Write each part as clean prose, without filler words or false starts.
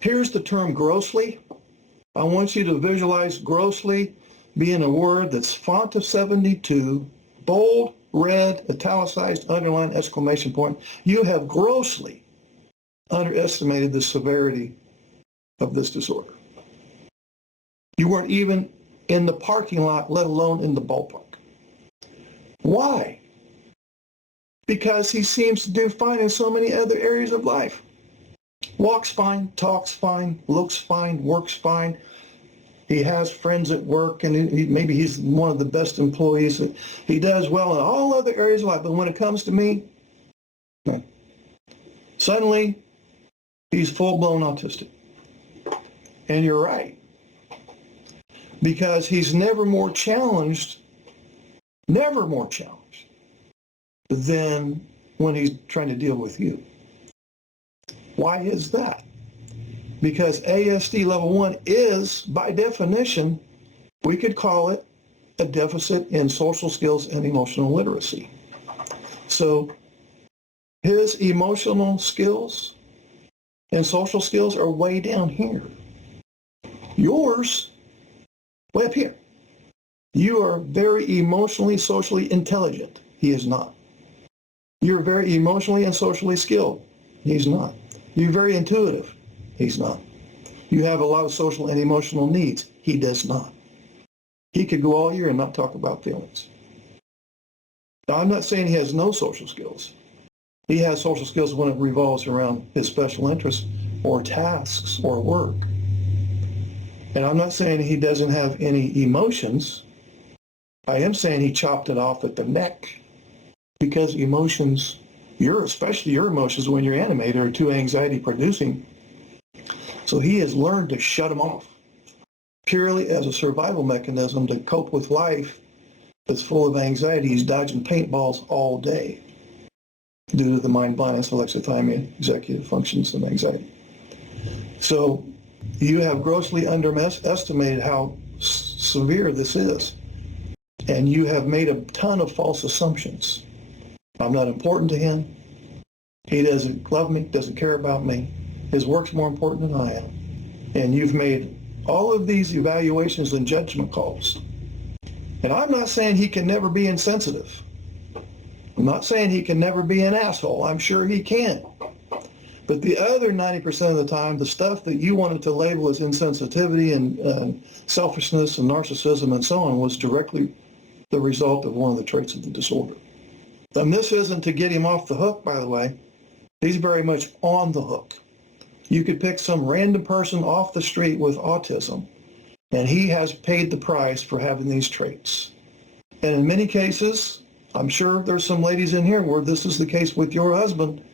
Here's the term grossly. I want you to visualize grossly being a word that's font of 72, bold, red, italicized, underlined, exclamation point. You have grossly underestimated the severity of this disorder. You weren't even in the parking lot, let alone in the ballpark. Why? Because he seems to do fine in so many other areas of life. Walks fine, talks fine, looks fine, works fine. He has friends at work, and maybe he's one of the best employees. He does well in all other areas of life, but when it comes to me, no. Suddenly, he's full-blown autistic. And you're right, because he's never more challenged than when he's trying to deal with you. Why is that? Because ASD level 1 is, by definition, we could call it a deficit in social skills and emotional literacy. So his emotional skills and social skills are way down here. Yours, way up here. You are very emotionally, socially intelligent. He is not. You're very emotionally and socially skilled. He's not. You're very intuitive. He's not. You have a lot of social and emotional needs. He does not. He could go all year and not talk about feelings. Now, I'm not saying he has no social skills. He has social skills when it revolves around his special interests or tasks or work. And I'm not saying he doesn't have any emotions. I am saying he chopped it off at the neck, because emotions, especially your emotions when you're animated, are too anxiety producing. So he has learned to shut them off purely as a survival mechanism to cope with life that's full of anxiety. He's dodging paintballs all day due to the mind blindness, alexithymia, executive functions, and anxiety. So you have grossly underestimated how severe this is, and you have made a ton of false assumptions. I'm not important to him. He doesn't love me, doesn't care about me. His work's more important than I am. And you've made all of these evaluations and judgment calls. And I'm not saying he can never be insensitive. I'm not saying he can never be an asshole. I'm sure he can. But the other 90% of the time, the stuff that you wanted to label as insensitivity and selfishness and narcissism and so on was directly the result of one of the traits of the disorder. And this isn't to get him off the hook, by the way. He's very much on the hook. You could pick some random person off the street with autism, and he has paid the price for having these traits. And in many cases, I'm sure there's some ladies in here where this is the case with your husband.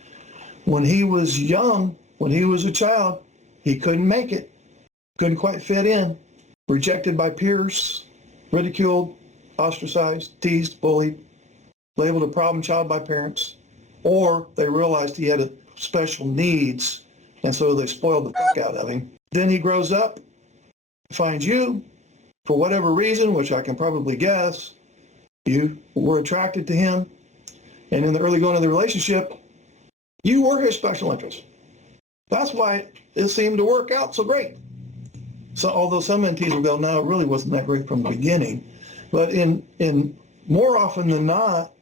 When he was young, when he was a child, he couldn't make it, couldn't quite fit in, rejected by peers, ridiculed, ostracized, teased, bullied, labeled a problem child by parents, or they realized he had special needs, and so they spoiled the fuck out of him. Then he grows up, finds you, for whatever reason, which I can probably guess, you were attracted to him, and in the early going of the relationship, you were his special interest. That's why it seemed to work out so great. So although some NTs will go, no, it really wasn't that great from the beginning, but in more often than not,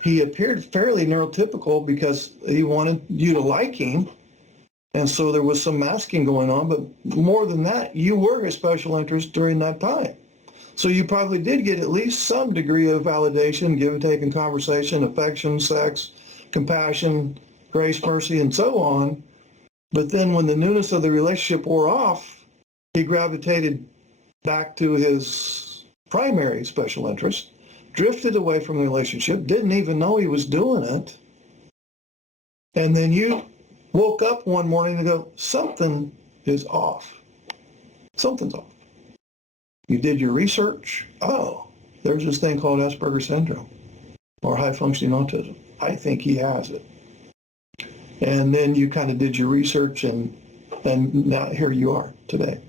he appeared fairly neurotypical because he wanted you to like him, and so there was some masking going on, but more than that, you were his special interest during that time. So you probably did get at least some degree of validation, give and take in conversation, affection, sex, compassion, grace, mercy, and so on. But then when the newness of the relationship wore off, he gravitated back to his primary special interest, drifted away from the relationship, didn't even know he was doing it. And then you woke up one morning and go, something is off. Something's off. You did your research. Oh, there's this thing called Asperger's syndrome or high-functioning autism. I think he has it. And then you kind of did your research, and now here you are today.